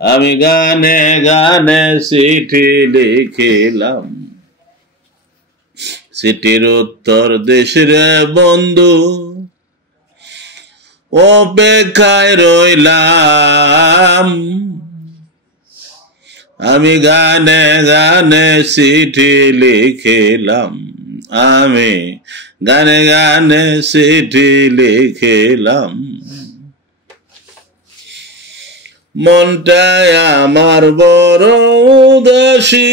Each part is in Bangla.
আমি গানে গানে চিঠি লিখিলাম চিঠির উত্তর দেশরে বন্ধু অপেক্ষায় রইলাম আমি গানে গানে চিঠি লিখিলাম আমি গানে গানে চিঠি লিখিলাম মনটায় আমার বড় উদাসী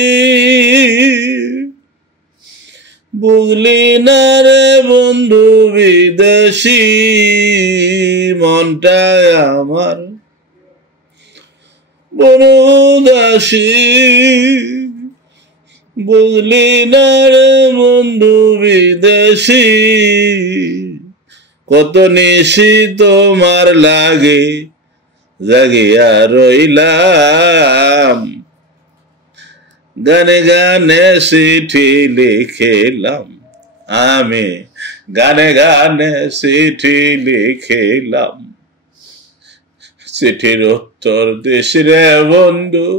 বুঝলি না রে বন্ধু বিদেশী মনটায় আমার বড় উদাসী বুঝলি না রে বন্ধু বিদেশী কত নিশি তোমার লাগে জাগিয়া রইলাম গানে গানে চিঠি লিখিলাম আমি গানে গানে চিঠি লিখিলাম চিঠির উত্তর দেশরে বন্ধু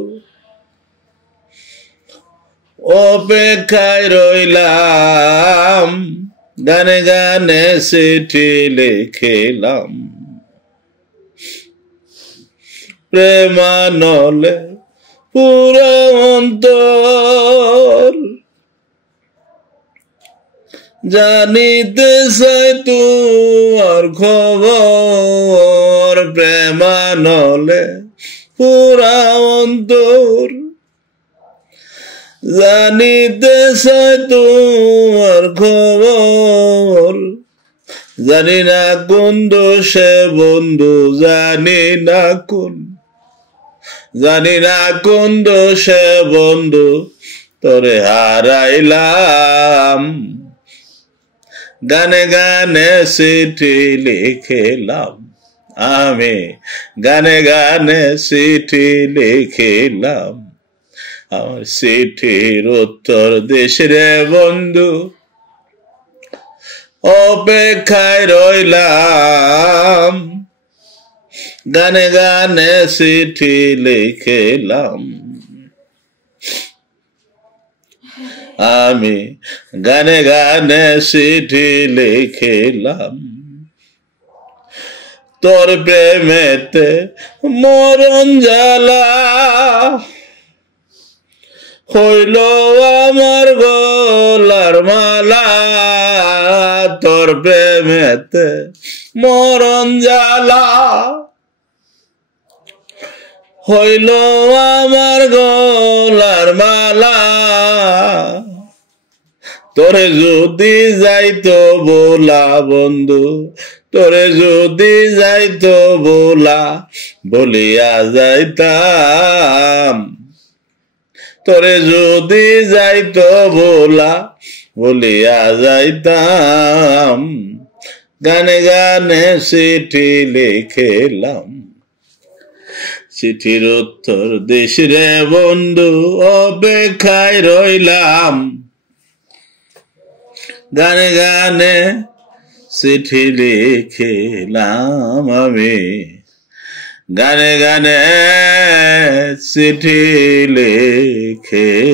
অপেক্ষায় রইলাম গানে গানে চিঠি লিখিলাম প্রেমানলে পুরা অন্তর জানিতে চাই তোমার খবর প্রেমানলে পুরা অন্তর জানিতে চাই তোমার খবর জানি না কোন দোষে বন্ধু জানি না কোন দোষে বন্ধু তোরে হারাইলাম গানে গানে চিঠি লিখিলাম আমি গানে গানে চিঠি লিখিলাম আমার চিঠির উত্তর দেশরে বন্ধু অপেক্ষায় রইলাম গানে গানে চিঠি লিখিলাম আমি গানে গানে চিঠি লিখিলাম তোর প্রেমেতে মরণ জ্বালা হইল আমার গলার মালা তোর প্রেমেতে মরণ জ্বালা হইল আমার গলার মালা তোরে যদি যাইতো বোলা বন্ধু তোরে যদি যাইতো বোলা বলিয়া যাইতাম তোরে যদি যাইতো বোলা বলিয়া যাইতাম গানে গানে চিঠি লিখিলাম চিঠির উত্তর দেশরে বন্ধু অপেক্ষায় রইলাম গানে গানে চিঠি লিখিলাম আমি গানে গানে চিঠি লিখিলাম